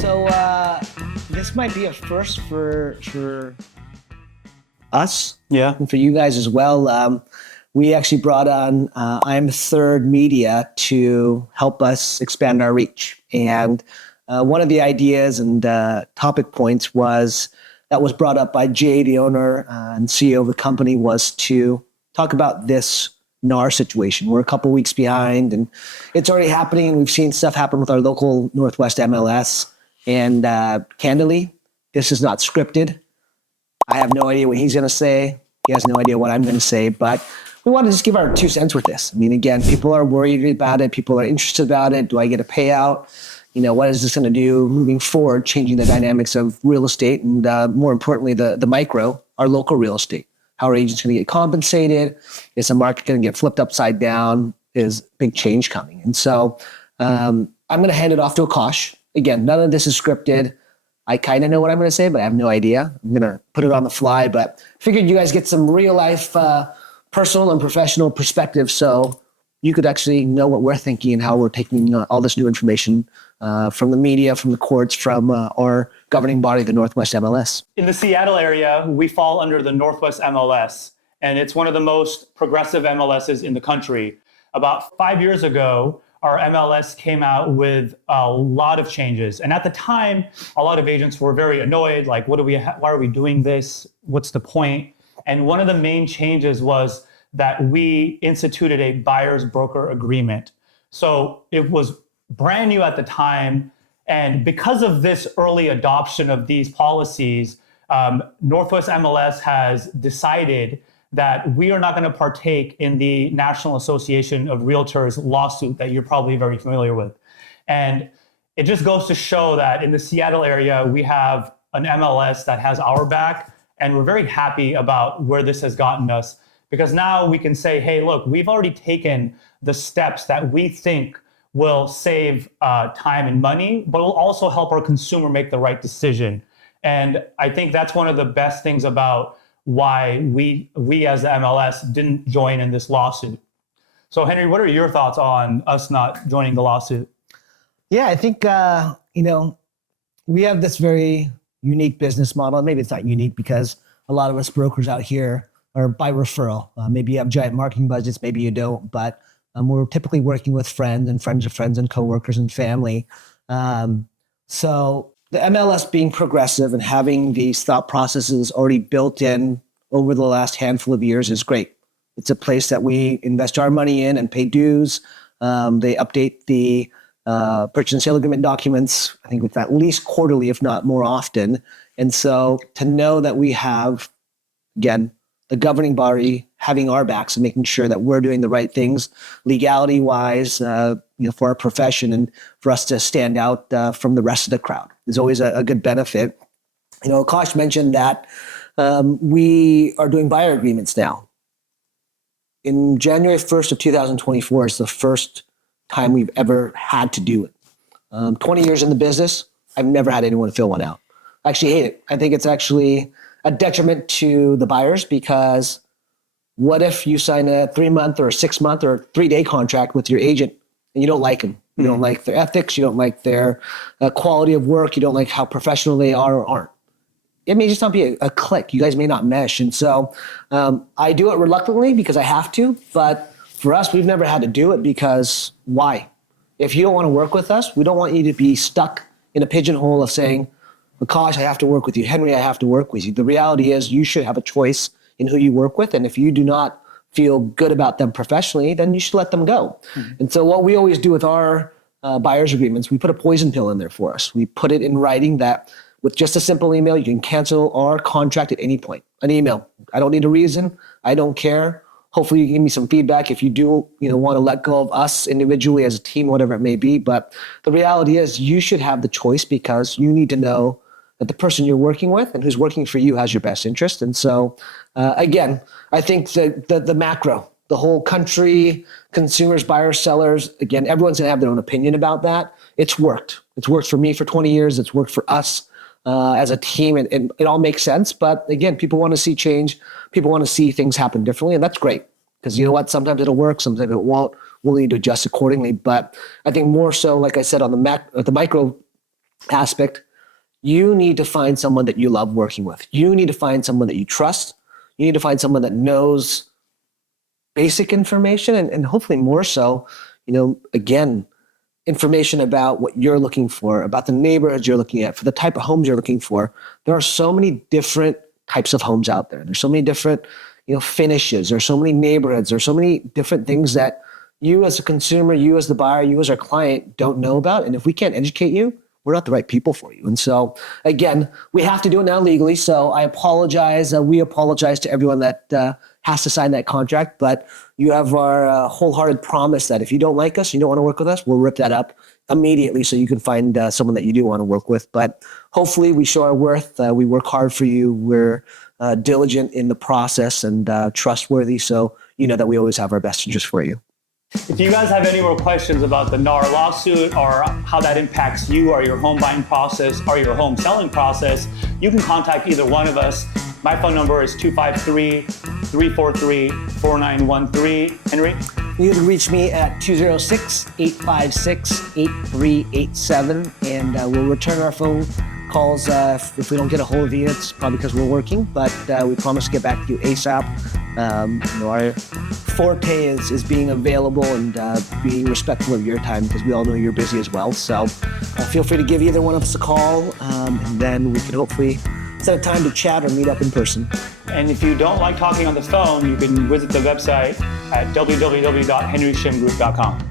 So this might be a first for us, and for you guys as well. We actually brought on Unfiltered Media to help us expand our reach. And one of the ideas and topic points was brought up by Jay, the owner and CEO of the company, was to talk about this NAR situation. We're a couple weeks behind, and it's already happening. We've seen stuff happen with our local Northwest MLS. And candidly, this is not scripted. I have no idea what he's going to say. He has no idea what I'm going to say. But we want to just give our 2 cents with this. I mean, again, people are worried about it. People are interested about it. Do I get a payout? You know, what is this going to do moving forward, changing the dynamics of real estate and more importantly, the micro, our local real estate? How are agents going to get compensated? Is the market going to get flipped upside down? Is big change coming? And so I'm going to hand it off to Akash. Again, none of this is scripted. I kind of know what I'm going to say, but I have no idea. I'm going to put it on the fly, but figured you guys get some real life, personal and professional perspective, so you could actually know what we're thinking and how we're taking all this new information from the media, from the courts, from our governing body, the Northwest MLS. In the Seattle area, we fall under the Northwest MLS, and it's one of the most progressive MLSs in the country. About 5 years ago, our MLS came out with a lot of changes. And at the time, a lot of agents were very annoyed, like, why are we doing this? What's the point? And one of the main changes was that we instituted a buyer's broker agreement. So it was brand new at the time. And because of this early adoption of these policies, Northwest MLS has decided that we are not going to partake in the National Association of Realtors lawsuit that you're probably very familiar with. And it just goes to show that in the Seattle area, we have an MLS that has our back, and we're very happy about where this has gotten us, because now we can say, hey, look, we've already taken the steps that we think will save time and money, but will also help our consumer make the right decision. And I think that's one of the best things about why we as the MLS didn't join in this lawsuit. So Henry, what are your thoughts on us not joining the lawsuit? Yeah, I think, we have this very unique business model. Maybe it's not unique because a lot of us brokers out here are by referral. Maybe you have giant marketing budgets, maybe you don't, but we're typically working with friends and friends of friends and coworkers and family. So the MLS being progressive and having these thought processes already built in over the last handful of years is great. It's a place that we invest our money in and pay dues. They update the purchase and sale agreement documents, I think it's at least quarterly, if not more often. And so to know that we have, again, the governing body having our backs and making sure that we're doing the right things legality wise, for our profession and for us to stand out from the rest of the crowd is always a good benefit. Akash mentioned that we are doing buyer agreements now. In January 1st of 2024 is the first time we've ever had to do it. 20 years in the business, I've never had anyone fill one out. I actually hate it. I think it's actually a detriment to the buyers, because what if you sign a 3-month or a 6-month or 3-day contract with your agent and you don't like them? You don't like their ethics. You don't like their quality of work. You don't like how professional they are or aren't. It may just not be a click. You guys may not mesh. And so I do it reluctantly because I have to. But for us, we've never had to do it because why? If you don't want to work with us, we don't want you to be stuck in a pigeonhole of saying, Akash, I have to work with you. Henry, I have to work with you. The reality is you should have a choice in who you work with. And if you do not feel good about them professionally, then you should let them go. Mm-hmm. And so what we always do with our buyer's agreements, we put a poison pill in there for us. We put it in writing that with just a simple email, you can cancel our contract at any point. An email. I don't need a reason. I don't care. Hopefully you give me some feedback if you do, want to let go of us individually as a team, whatever it may be. But the reality is you should have the choice, because you need to know that the person you're working with and who's working for you has your best interest. And so, again, I think that the macro, the whole country, consumers, buyers, sellers, again, everyone's gonna have their own opinion about that. It's worked. It's worked for me for 20 years. It's worked for us as a team, and it all makes sense. But again, people want to see change. People want to see things happen differently, and that's great. Because you know what? Sometimes it'll work, sometimes it won't. We'll need to adjust accordingly. But I think more so, like I said, on the micro aspect, you need to find someone that you love working with. You need to find someone that you trust. You need to find someone that knows basic information and hopefully more so, again, information about what you're looking for, about the neighborhoods you're looking at, for the type of homes you're looking for. There are so many different types of homes out there. There's so many different, finishes. There's so many neighborhoods. There's so many different things that you as a consumer, you as the buyer, you as our client don't know about. And if we can't educate you, we're not the right people for you. And so, again, we have to do it now legally. So I apologize. We apologize to everyone that has to sign that contract. But you have our wholehearted promise that if you don't like us, you don't want to work with us, we'll rip that up immediately so you can find someone that you do want to work with. But hopefully we show our worth. We work hard for you. We're diligent in the process and trustworthy. So you know that we always have our best interest for you. If you guys have any more questions about the NAR lawsuit or how that impacts you or your home buying process or your home selling process, you can contact either one of us. My phone number is 253-343-4913. Henry? You can reach me at 206-856-8387, and we'll return our phone calls if we don't get a hold of you. It's probably because we're working, but we promise to get back to you ASAP. Our forte is being available and being respectful of your time because we all know you're busy as well. So feel free to give either one of us a call, and then we can hopefully set a time to chat or meet up in person. And if you don't like talking on the phone, you can visit the website at www.henryshimgroup.com.